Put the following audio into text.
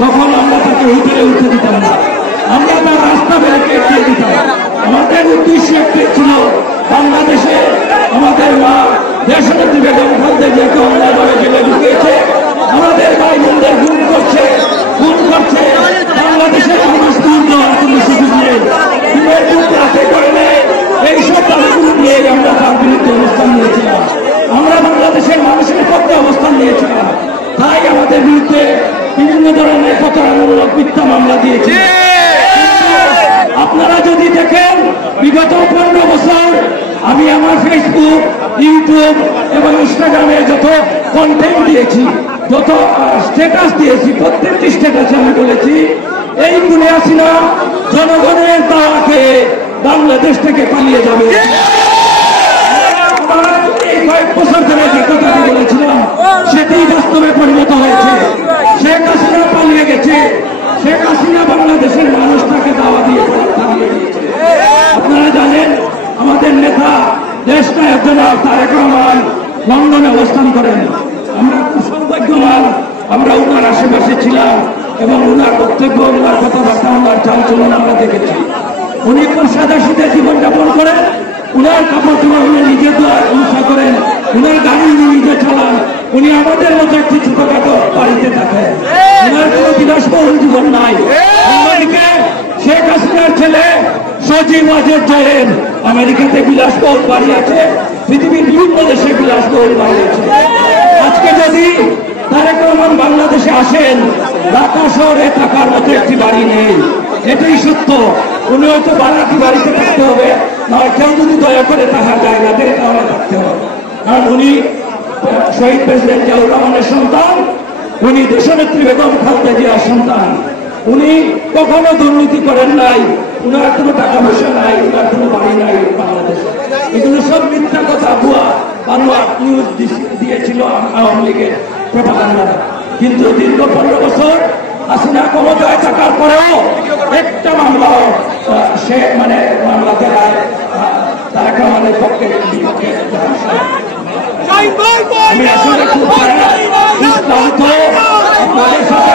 তখন আমরা তাকে হোটেলে উঠে দিতাম না, আমরা তার রাস্তা ব্যারিকেড দিয়ে দিতাম। আমাদের উদ্দেশ্য একটাই ছিল, বাংলাদেশে আমাদের মা দেশনেত্রী বেগম খালেদা জিয়াকে অন্যায়ভাবে জেলে ঢুকিয়েছে, আমাদের ভাই বোনদের খুন করছে, বাংলাদেশের মানুষ খুন দেওয়ার কোনো সুযোগ নেই, খুনের যুদ্ধ হাতে করে নেয়। এইসব দাবিগুলো নিয়ে আমরা তার বিরুদ্ধে অবস্থান নিয়েছিলাম, আমরা বাংলাদেশের মানুষের পক্ষে অবস্থান নিয়েছিলাম। তাই আমাদের বিরুদ্ধে বিভিন্ন ধরনের প্রতারণামূলক মিথ্যা মামলা দিয়েছে। আপনারা যদি দেখেন বিগত 15 বছর আমি আমার ফেসবুক, ইউটিউব এবং ইনস্টাগ্রামে যত কন্টেন্ট দিয়েছি, যত স্ট্যাটাস দিয়েছি, প্রত্যেকটি স্ট্যাটাসে আমি বলেছি এই খুনে হাসিনা জনগণের দাওয়াতে বাংলাদেশ থেকে পালিয়ে যাবে। এই কয়েক বছর ধরে যে কথাটি বলেছিলাম সেটি বাস্তবে পরিণত হয়েছে। শেখ হাসিনা পালিয়ে গেছে, শেখ হাসিনা বাংলাদেশের মানুষ তাকে দাওয়া দিয়ে পালিয়ে দিয়েছে। আপনারা জানেন আমাদের নেতা দেশ নায়ক জনাব তারেক রহমান লন্ডনে অবস্থান করেন। আমরা খুব সৌভাগ্যবান, আমরা ওনার আশেপাশে ছিলাম এবং ওনার বক্তব্য, ওনার কথাবার্তা, ওনার চালচলন আমরা দেখেছি। উনি খুব সাদা সিধে জীবনযাপন করেন, উনার কাপড় চোপড় উনি নিজে ব্যবসা করেন, উনার গাড়ি উনি নিজে চালান, উনি আমাদের মতো একটি ছোটখাটো বাড়িতে থাকেন, উনার কোনো বিলাসবহুল জীবন নাই। অন্যদিকে শেখ হাসিনার ছেলে সজীব ওয়াজেদ জয়ের আমেরিকাতে বিলাসবহুল বাড়ি আছে, পৃথিবীর বিভিন্ন দেশে বিলাসবহুল বাড়ি আছে। আজকে যদি তারেক রহমান বাংলাদেশে আসেন, ঢাকা শহরে থাকার মতো একটি বাড়ি নেই, এটাই সত্য। উনি হয়তো বাড়াটি বাড়িতে থাকতে হবে, নয় কেউ যদি দয়া করে থাকার জায়গা দেয় তাহলে থাকতে হবে। কারণ উনি শহীদ প্রেসিডেন্ট জিয়াউর রহমানের সন্তান, উনি দেশনেত্রী বেগম খালেদা জিয়ার সন্তান। উনি কখনো দুর্নীতি করেন নাই, উনার কোনো টাকা পয়সা নাই, উনার কোনো বাড়ি নাই বাংলাদেশে। এগুলো সব মিথ্যা কথা, ভুয়া বানোয়া নিউজ দিয়েছিল আওয়ামী লীগের প্রোপাগান্ডারা। কিন্তু দীর্ঘ 15 বছর হাসিনা ক্ষমতায় থাকার পরেও একটা মামলাও সে মামলাতে তারেক রহমানের পক্ষে বিপক্ষে আমি আসলে খুব ক্লান্ত। আপনাদের সাথে